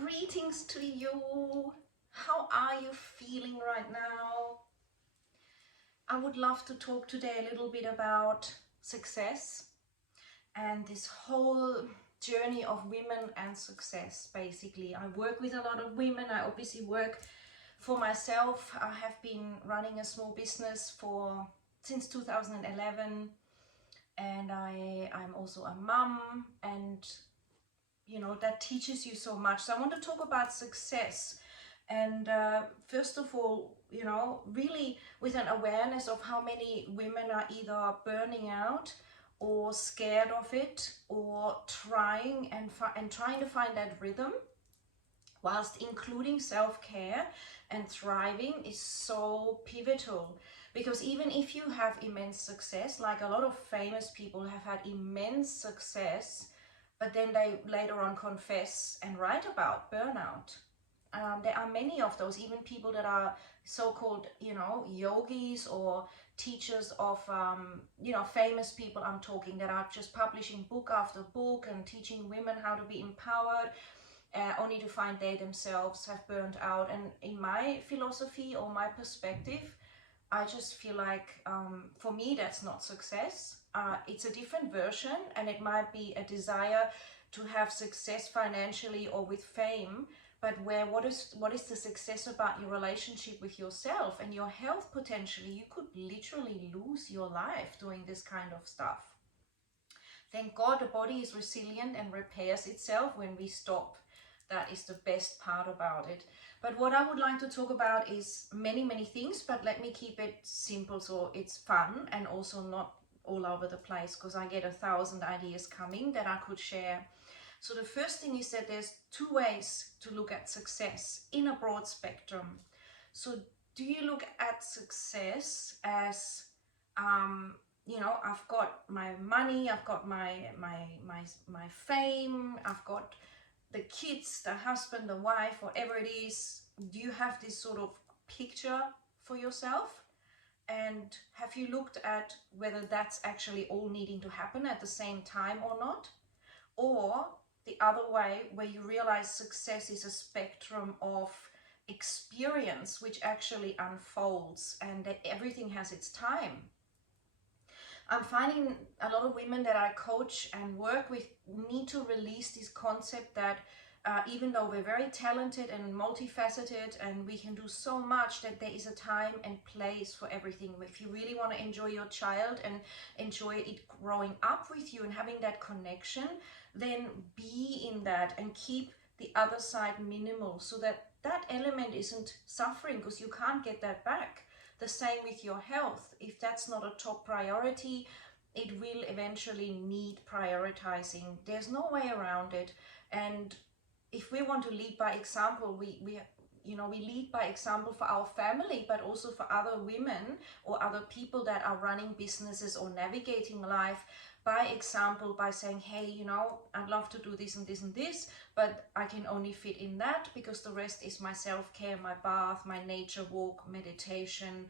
Greetings to you. How are you feeling right now? I would love to talk today a little bit about success and this whole journey of women and success. Basically, I work with a lot of women. I obviously work for myself. I have been running a small business since 2011, and I'm also a mum, and that teaches you so much. So I want to talk about success, and first of all, really with an awareness of how many women are either burning out or scared of it, or trying to find that rhythm, whilst including self-care and thriving is so pivotal. Because even if you have immense success, like a lot of famous people have had immense success, but then they later on confess and write about burnout. There are many of those, even people that are so-called, yogis or teachers of, famous people I'm talking, that are just publishing book after book and teaching women how to be empowered, only to find they themselves have burned out. And in my philosophy or my perspective, I just feel like, for me, that's not success. It's a different version, and it might be a desire to have success financially or with fame, but what is the success about your relationship with yourself and your health? Potentially, you could literally lose your life doing this kind of stuff. Thank God the body is resilient and repairs itself when we stop. That is the best part about it. But what I would like to talk about is many, many things, but let me keep it simple so it's fun and also not all over the place, because I get 1,000 ideas coming that I could share. So the first thing is that there's two ways to look at success in a broad spectrum. So do you look at success as, I've got my money, I've got my fame, I've got the kids, the husband, the wife, whatever it is? Do you have this sort of picture for yourself? And have you looked at whether that's actually all needing to happen at the same time or not? Or the other way, where you realize success is a spectrum of experience which actually unfolds, and that everything has its time. I'm finding a lot of women that I coach and work with need to release this concept that even though we're very talented and multifaceted and we can do so much, that there is a time and place for everything. If you really want to enjoy your child and enjoy it growing up with you and having that connection, then be in that and keep the other side minimal, so that that element isn't suffering, because you can't get that back. The same with your health. If that's not a top priority, it will eventually need prioritizing. There's no way around it. And if we want to lead by example, we lead by example for our family, but also for other women or other people that are running businesses or navigating life by example, by saying, hey, I'd love to do this and this and this, but I can only fit in that because the rest is my self-care, my bath, my nature walk, meditation,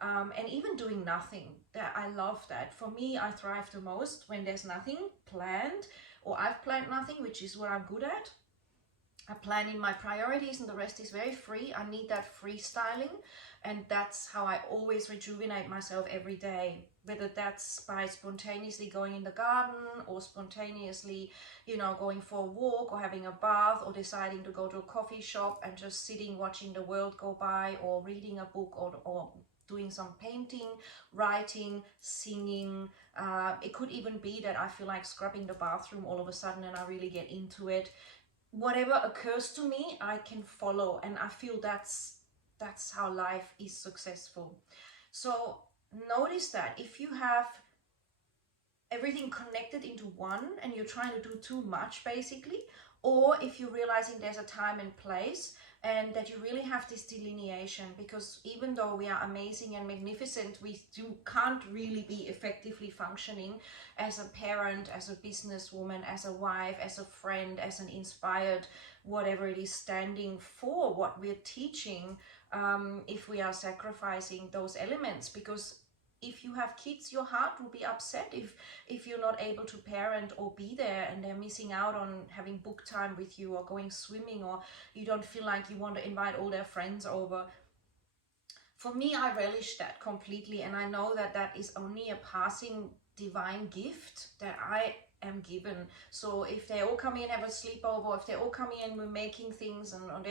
and even doing nothing. I love that. For me, I thrive the most when there's nothing planned, or I've planned nothing, which is what I'm good at. I plan in my priorities and the rest is very free. I need that freestyling, and that's how I always rejuvenate myself every day. Whether that's by spontaneously going in the garden, or spontaneously, going for a walk, or having a bath, or deciding to go to a coffee shop and just sitting, watching the world go by, or reading a book, or doing some painting, writing, singing. It could even be that I feel like scrubbing the bathroom all of a sudden and I really get into it. Whatever occurs to me, I can follow, and I feel that's how life is successful. So notice that if you have everything connected into one and you're trying to do too much basically, or if you're realizing there's a time and place, and that you really have this delineation, because even though we are amazing and magnificent, we can't really be effectively functioning as a parent, as a businesswoman, as a wife, as a friend, as an inspired, whatever it is, standing for what we're teaching, if we are sacrificing those elements. Because if you have kids, your heart will be upset if you're not able to parent or be there, and they're missing out on having book time with you or going swimming, or you don't feel like you want to invite all their friends over. For me, I relish that completely, and I know that that is only a passing divine gift that I am given. So if they all come in, have a sleepover, if they all come in, we're making things, and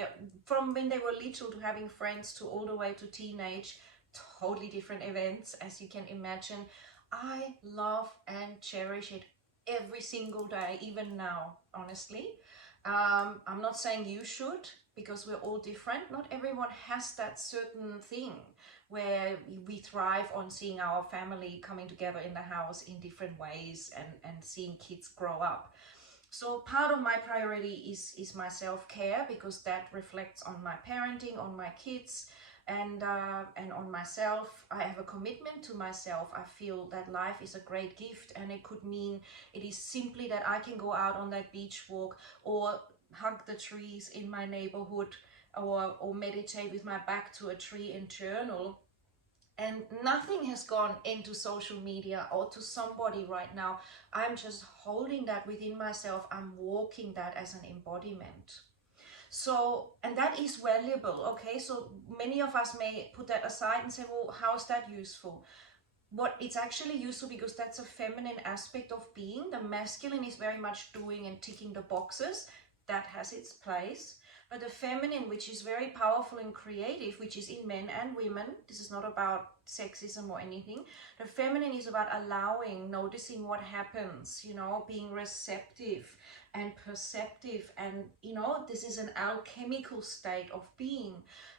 from when they were little to having friends to all the way to teenage, totally different events, as you can imagine. I love and cherish it every single day, even now, honestly. I'm not saying you should, because we're all different. Not everyone has that certain thing where we thrive on seeing our family coming together in the house in different ways, and seeing kids grow up. So part of my priority is my self-care, because that reflects on my parenting, on my kids, and on myself. I have a commitment to myself. I feel that life is a great gift, and it could mean it is simply that I can go out on that beach walk, or hug the trees in my neighborhood, or meditate with my back to a tree and journal. And nothing has gone into social media or to somebody right now. I'm just holding that within myself. I'm walking that as an embodiment. So, and that is valuable. Okay, so many of us may put that aside and say, well, how is that useful? What it's actually useful, because that's a feminine aspect of being. The masculine is very much doing and ticking the boxes. That has its place. But the feminine, which is very powerful and creative, which is in men and women, this is not about sexism or anything. The feminine is about allowing, noticing what happens, being receptive and perceptive. And, this is an alchemical state of being.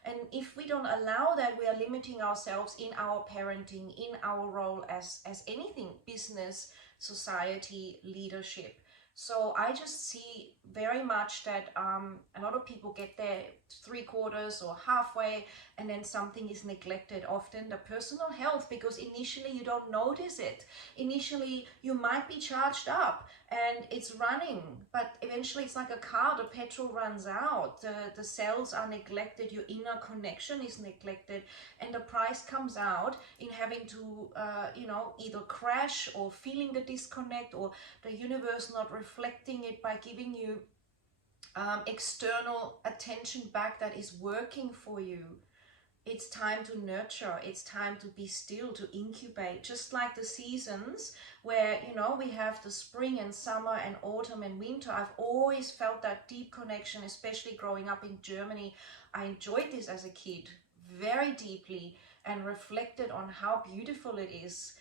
And if we don't allow that, we are limiting ourselves in our parenting, in our role as anything, business, society, leadership. So I just see very much that a lot of people get there 3/4 or halfway, and then something is neglected, often the personal health, because initially you don't notice it. Initially you might be charged up and it's running, but eventually it's like a car, the petrol runs out, the cells are neglected, your inner connection is neglected, and the price comes out in having to either crash, or feeling the disconnect, or the universe not reflecting it by giving you external attention back that is working for you. It's time to nurture. It's time to be still, to incubate. Just like the seasons where, we have the spring and summer and autumn and winter. I've always felt that deep connection, especially growing up in Germany. I enjoyed this as a kid very deeply, and reflected on how beautiful it is,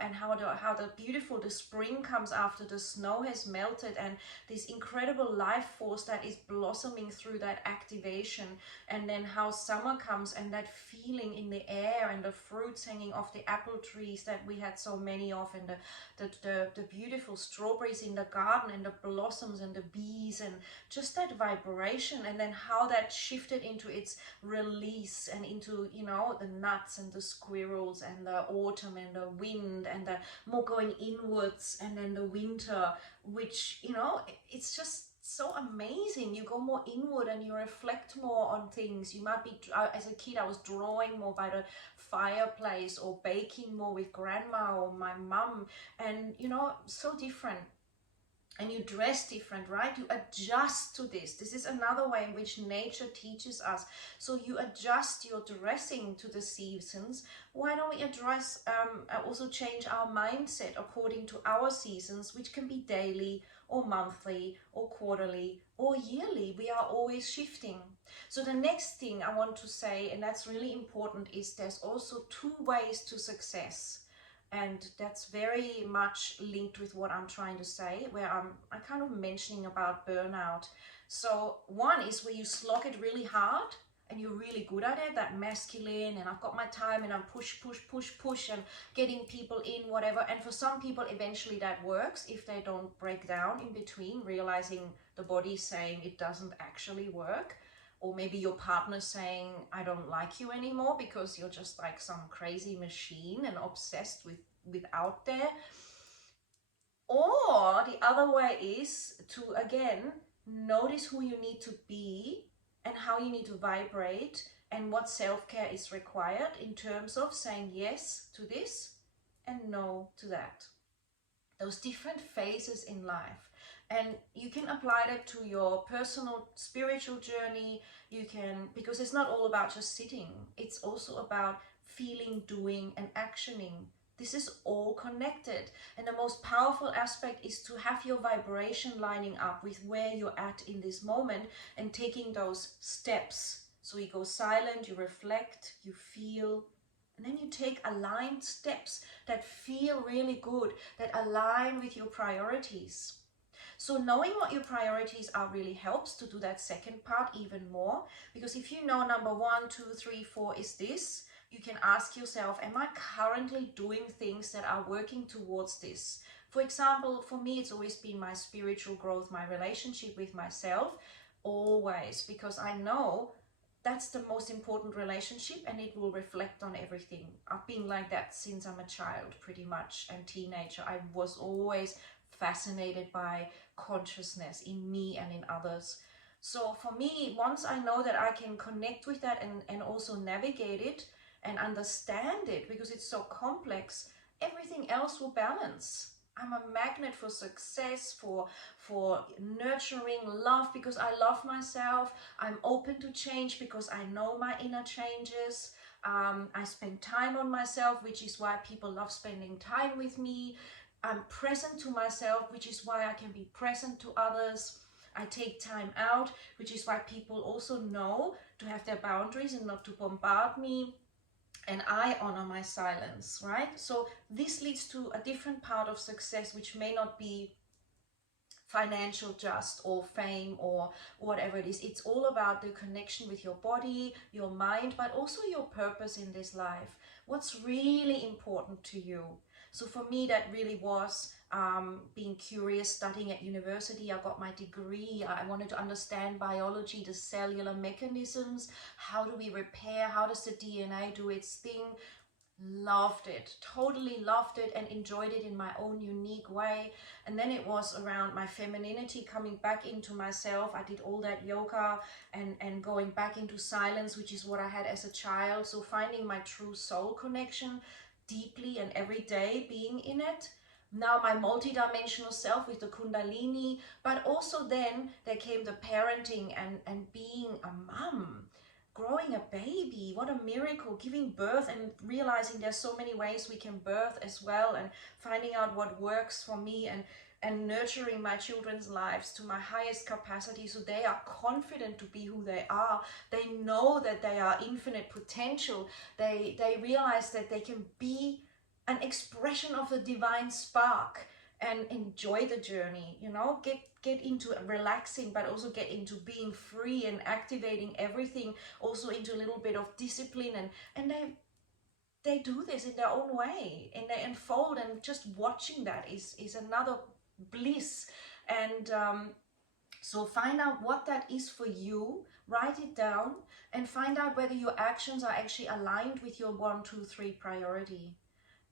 and how the beautiful the spring comes after the snow has melted, and this incredible life force that is blossoming through that activation. And then how summer comes, and that feeling in the air, and the fruits hanging off the apple trees that we had so many of, and the beautiful strawberries in the garden, and the blossoms and the bees, and just that vibration. And then how that shifted into its release, and into the nuts and the squirrels, and the autumn and the wind, and the more going inwards, and then the winter, which it's just so amazing. You go more inward and you reflect more on things. You might be, as a kid I was drawing more by the fireplace, or baking more with grandma or my mum, and so different. And you dress different, right? You adjust to this. This is another way in which nature teaches us. So you adjust your dressing to the seasons. Why don't we also change our mindset according to our seasons, which can be daily, or monthly, or quarterly, or yearly. We are always shifting. So the next thing I want to say, and that's really important, is there's also 2 ways to success. And that's very much linked with what I'm trying to say, where I'm kind of mentioning about burnout. So one is where you slog it really hard and you're really good at it, that masculine, and I've got my time, and I'm push, and getting people in, whatever. And for some people, eventually that works if they don't break down in between, realizing the body's saying it doesn't actually work. Or maybe your partner saying, I don't like you anymore, because you're just like some crazy machine and obsessed with out there. Or the other way is to, again, notice who you need to be, and how you need to vibrate and what self-care is required in terms of saying yes to this and no to that. Those different phases in life. And you can apply that to your personal spiritual journey. You can, because it's not all about just sitting, it's also about feeling, doing, and actioning. This is all connected. And the most powerful aspect is to have your vibration lining up with where you're at in this moment and taking those steps. So you go silent, you reflect, you feel, and then you take aligned steps that feel really good, that align with your priorities. So knowing what your priorities are really helps to do that second part even more. Because if you know number 1, 2, 3, 4 is this, you can ask yourself, am I currently doing things that are working towards this? For example, for me, it's always been my spiritual growth, my relationship with myself, always, because I know that's the most important relationship and it will reflect on everything. I've been like that since I'm a child, pretty much, and teenager. I was always fascinated by consciousness in me and in others. So for me, once I know that I can connect with that and also navigate it and understand it, because it's so complex, everything else will balance. I'm a magnet for success, for nurturing love, because I love myself. I'm open to change because I know my inner changes. I spend time on myself, which is why people love spending time with me. I'm present to myself, which is why I can be present to others. I take time out, which is why people also know to have their boundaries and not to bombard me. And I honor my silence, right? So this leads to a different part of success, which may not be financial just or fame or whatever it is. It's all about the connection with your body, your mind, but also your purpose in this life. What's really important to you? So for me, that really was being curious, studying at university. I got my degree. I wanted to understand biology, the cellular mechanisms. How do we repair? How does the DNA do its thing? Loved it, totally loved it, and enjoyed it in my own unique way. And then it was around my femininity, coming back into myself. I did all that yoga and going back into silence, which is what I had as a child. So finding my true soul connection deeply and every day, being in it. Now my multidimensional self with the kundalini, but also then there came the parenting and being a mum, growing a baby. What a miracle, giving birth and realizing there's so many ways we can birth as well, and finding out what works for me and nurturing my children's lives to my highest capacity so they are confident to be who they are. They know that they are infinite potential. They realize that they can be an expression of the divine spark and enjoy the journey, you know, get into relaxing, but also get into being free and activating everything, also into a little bit of discipline, and they do this in their own way and they unfold, and just watching that is another bliss. And so find out what that is for you, write it down, and find out whether your actions are actually aligned with your 1, 2, 3 priority.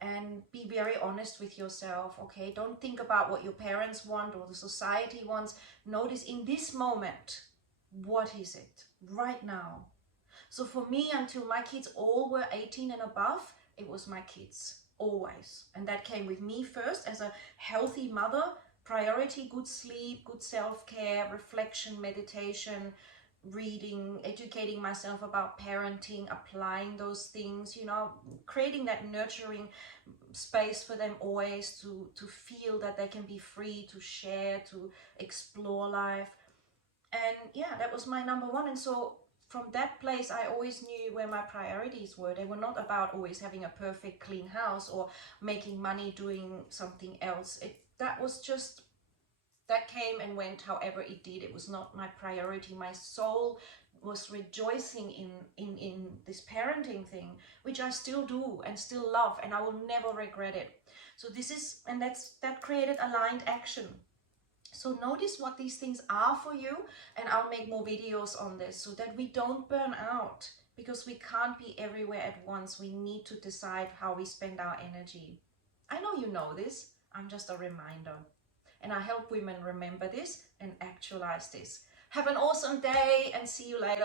And be very honest with yourself, okay? Don't think about what your parents want or the society wants. Notice in this moment, what is it right now? So for me, until my kids all were 18 and above, it was my kids, always. And that came with me first as a healthy mother. Priority, good sleep, good self-care, reflection, meditation, reading, educating myself about parenting, applying those things, you know, creating that nurturing space for them always to feel that they can be free to share, to explore life. And yeah, that was my number 1. And so from that place, I always knew where my priorities were. They were not about always having a perfect clean house or making money doing something else. That was just, that came and went however it did. It was not my priority. My soul was rejoicing in this parenting thing, which I still do and still love, and I will never regret it. So this is, and that created aligned action. So notice what these things are for you, and I'll make more videos on this so that we don't burn out, because we can't be everywhere at once. We need to decide how we spend our energy. I know you know this, I'm just a reminder. And I help women remember this and actualize this. Have an awesome day and see you later.